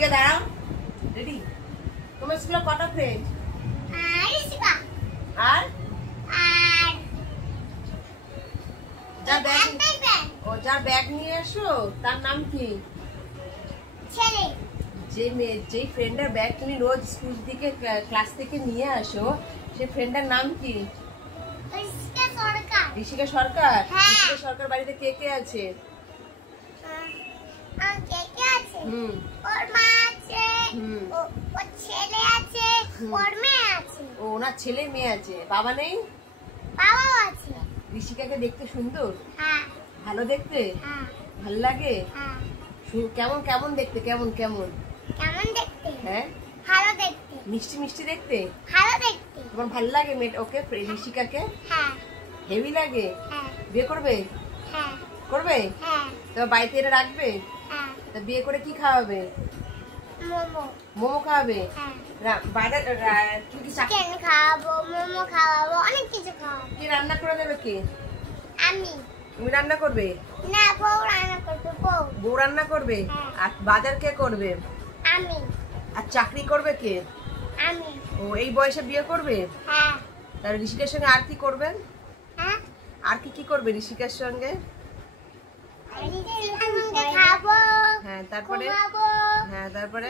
ঋষিকা দাঁড়াও। রেডি? তোমার স্কুলে কটা ফ্রেন্ড? ঋষিকা আর যার ব্যাগ নিয়ে এসো তার নাম কি? ছেলে। যে ফ্রেন্ডের ব্যাগ তুমি রোজ স্কুল থেকে ক্লাস থেকে নিয়ে আসো সেই ফ্রেন্ডের নাম কি? ঋষিকা সরকার। ঋষিকা সরকার? হ্যাঁ। ঋষিকা সরকার বাড়িতে কে কে আছে? কে আছে? ওর মা আছে, ওর ছেলে আছে, ওর মেয়ে আছে। ও, ওনার ছেলে মেয়ে আছে। বাবা নেই? বাবাও আছে। ঋষিকাকে দেখতে সুন্দর? হ্যাঁ। ভালো দেখতে? হ্যাঁ। ভাল লাগে? হ্যাঁ। কেমন কেমন দেখতে? কেমন কেমন? কেমন দেখতে? হ্যাঁ, ভালো দেখতে। মিষ্টি মিষ্টি দেখতে? ভালো দেখতে। তোমার ভাল লাগে মেয়ে ওকে, ঋষিকাকে? হ্যাঁ। হেভি লাগে? হ্যাঁ। বিয়ে করবে? হ্যাঁ। করবে? হ্যাঁ। তোমার বাড়িতে এটা রাখবে? হ্যাঁ। তা বিয়ে করে কি খাওয়াবে? মোমো। মোমো খাওয়াবে? হ্যাঁ। বাজার কি চিকেন খাওয়াবো, মোমো খাওয়াবো, অনেক কিছু খাওয়াবো। কি রান্না করে দেবে কে? আমি। তুমি রান্না করবে? না, বউ রান্না করবে। বউ রান্না করবে? হ্যাঁ। আর বাজার কে করবে? আমি। আর চাকরি করবে কে? আমি। ও, এই বয়সে বিয়ে করবে? হ্যাঁ। তাহলে ঋষিকার সঙ্গে আর কি করবেন? হ্যাঁ। আর কি কি করবে ঋষিকার সঙ্গে? খাবো। হ্যাঁ, তারপরে? ঘুমাবো। হ্যাঁ, তারপরে?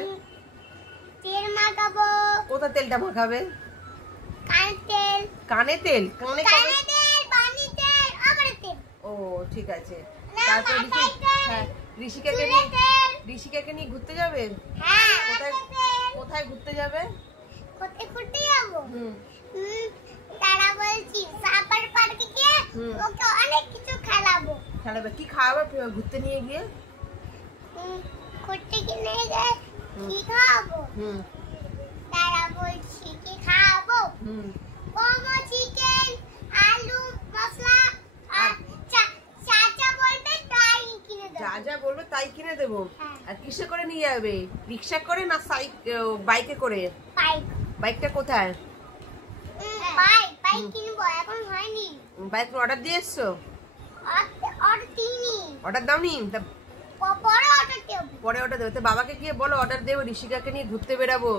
তেল মাখাবো। কোথায় তেলটা মাখাবে? কানের তেল। কানে তেল? কানে কানে তেল, পানি তেল, আবার তেল। ও, ঠিক আছে। না, তারপর মাথায় তেল। হ্যাঁ, ঋষিকাকে চুলে তেল। নিয়ে ঘুরতে যাবে? হ্যাঁ। কোথায় তেল। কোথায় ঘুরতে যাবে? কোথায় ঘুরতে যাবো? হুম। তারা বলছি সাপার পার্কে গিয়ে ওকে অনেক কিছু খেলাবো। খেলাবে? কি খাওয়াবে ঘুরতে নিয়ে গিয়ে? ঘুরতে কিনে গিয়ে কি খাওয়াবো? তারা বলছি কি খাওয়াবো? মোমো, চিকেন, আলু, মশলা আর চাচা বলবে তাই কিনে দেবো। যা বলবে তাই কিনে দেবো। হ্যাঁ। আর কিসে করে নিয়ে যাবে? রিক্সা করে না বাইকে করে? বাইকটা কোথায়? বাইক কিনবো, এখন হয়নি। বাইক অর্ডার দিয়ে এসছো? অর্ডার দাওনি? পরে অর্ডার দেবে। তো বাবাকে গিয়ে বলো অর্ডার দেবো, ঋষিকাকে নিয়ে ঘুরতে বেরাবো।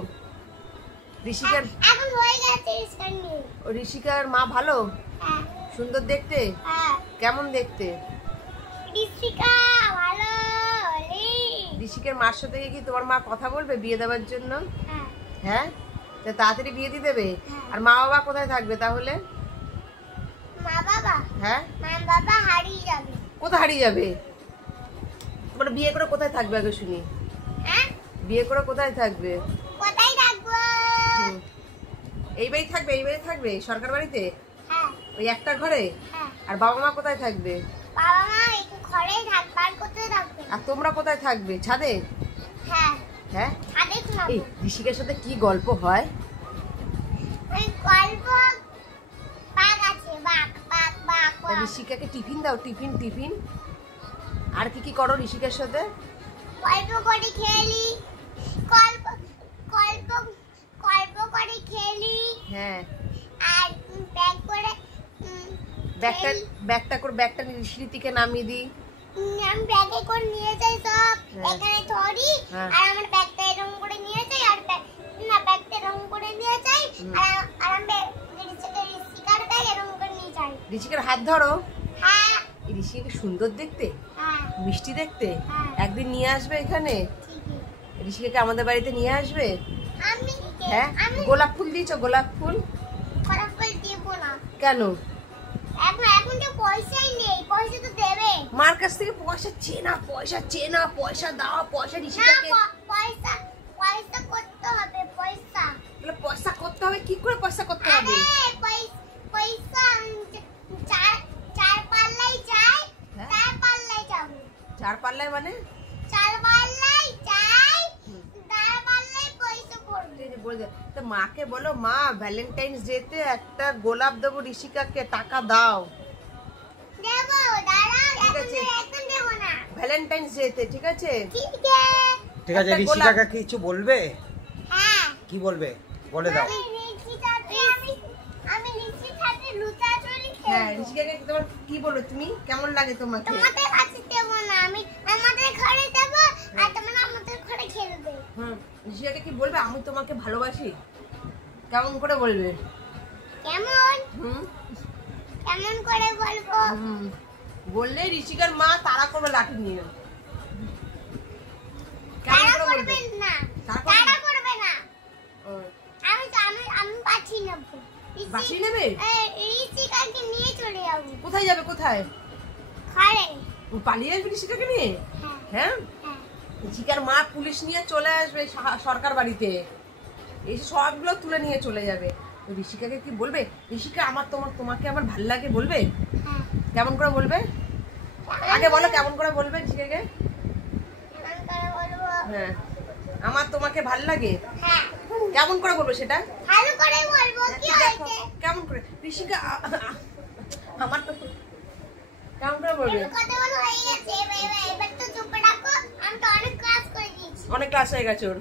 ঋষিকার এখন হয়ে গেছে। ঋষিকার মা ভালো? হ্যাঁ। সুন্দর দেখতে? হ্যাঁ। কেমন দেখতে? ঋষিকা ভালো। ঋষিকার মার সাথে কি তোমার মা কথা বলবে বিয়ে দেওয়ার জন্য? হ্যাঁ। হ্যাঁ, তাড়াতাড়ি বিয়ে দিয়ে দেবে? হ্যাঁ। আর মা বাবা কোথায় থাকবে তাহলে? মা বাবা? হ্যাঁ। মা বাবা হারিয়ে যাবে। কোথায় হারিয়ে যাবে? মানে বিয়ে করে কোথায় থাকবে আগে শুনি? হ্যাঁ? বিয়ে করে কোথায় থাকবে? কোথায় থাকবো? এই বাড়ি থাকবে? এই বাড়ি থাকবে সরকার বাড়িতে? হ্যাঁ। ওই একটা ঘরে? হ্যাঁ। আর বাবা মা কোথায় থাকবে? বাবা মা একটু ঘরেই থাকবে। আর কোথায় থাকবে? আর তোমরা কোথায় থাকবে? ছাদে? হ্যাঁ। হ্যাঁ। ছাদে ঘুমাবো। এই ঋষিকার সাথে কি গল্প হয়? ওই গল্প বাঘ আছে, বাঘ। ঋষিকাকে টিফিন দাও, টিফিন। আর কি কি করো ঋষিকার সাথে? গল্প করে খেলি। গল্প করে খেলি। হ্যাঁ। আর ব্যাগটা স্মৃতিকে নামিয়ে দিই। আমি ব্যাগে করে নিয়ে যাই সব। এখানে ধরি আর আমার ব্যাগটা এরকম করে নিয়ে যাই। আর ব্যাগটা এরকম করে নিয়ে যাই। আর আমি ঋষিকার ব্যাগ এরকম করে নিয়ে যাই। ঋষিকার হাত ধরো? হ্যাঁ। ঋষিকা সুন্দর দেখতে? হ্যাঁ। মিষ্টি দেখতে? হ্যাঁ। একদিন নিয়ে আসবে এখানে? ঋষিকাকে আমাদের বাড়িতে নিয়ে আসবে? হ্যাঁ। গোলাপ ফুল দিয়েছো? গোলাপ ফুল দিব না। কেন? এখন তো পয়সাই নেই। পয়সা তো দেবে। মার কাছ থেকে পয়সা চেয়ে না, পয়সা দাও। পয়সা ঋষিকাকে পয়সা করতে হবে। পয়সা করতে হবে? কি করে পয়সা করতে হবে? পয়সা চার পাল্লাই যাই। চার পাল্লাই যাবো। চার পাল্লায় মানে? চার পাল্লাই যাই। চার পাল্লাই পয়সা করবে। তো মাকে বলো মা ভ্যালেন্টাইন্স ডেতে একটা গোলাপ দেবো ঋষিকাকে, টাকা দাও। দেবো, দাঁড়াও। ঠিক আছে। এখন দেবো না। ভ্যালেন্টাইন্স ডেতে, ঠিক আছে? ঠিক আছে। ঋষিকাকে কিছু বলবে? হ্যাঁ। কি বলবে বলে দাও। আমি ঋষির সাথে লুচাচুরি খেলবো। হ্যাঁ, ঋষিকাকে তোমার কি বলবে তুমি? কেমন লাগে তোমাকে? তোমাদের কাছে দেবো না। আমি আমাদের ঘরে দেবো আর তোমরা আমাদের ঘরে খেলবে। ঋষিকাকে কি বলবে আমি তোমাকে ভালোবাসি? কেমন করে বলবে? কেমন হুম কেমন করে বলবো? বললে ঋষিকার মা তাড়া করবে লাঠি নিয়ে। কেমন তারা করে বলবে? করবেন না, তারা করবে তারা করবে না। ও, আমি বাঁচি নেব। বাঁচিয়ে নেবে? ঋষিকাকে নিয়ে চলে যাবো। কোথায় যাবে? কোথায়? ঘরে। ও পালিয়ে আসবে ঋষিকাকে নিয়ে? হ্যাঁ, হ্যাঁ, হ্যাঁ। ঋষিকার মা পুলিশ নিয়ে চলে আসবে সরকার বাড়িতে, এই সবগুলো তুলে নিয়ে চলে যাবে। তো ঋষিকাকে কি বলবে? ঋষিকা তোমাকে আমার ভাল লাগে বলবে? হ্যাঁ। কেমন করে বলবে? আগে বলো কেমন করে বলবে ঋষিকাকে? কেমন করে বলবো? হ্যাঁ, আমার তোমাকে ভাল লাগে। হ্যাঁ, কেমন করে বলবে সেটা? ভালো করে বলবো। কি দেখো, হয়েছে? কেমন করে ঋষিকা আমার তো কেমন করে বলবে? কথা বলা হয়ে গেছে, এবার তো চুপ রাখো। আমি তো অনেক ক্লাস করে দিয়েছি। অনেক ক্লাস হয়ে গেছে ওর।